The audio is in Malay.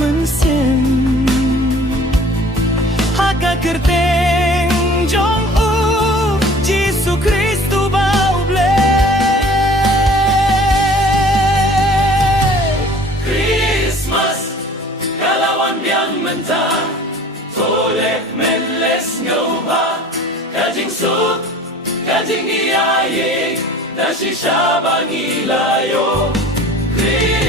mình xem Hakakerteng jong u Jesu Kristu bau ble Christmas kalawan biang menta Tolek menles ngauba Kajing suk kajing iayik Nasi siya bangilayo Christmas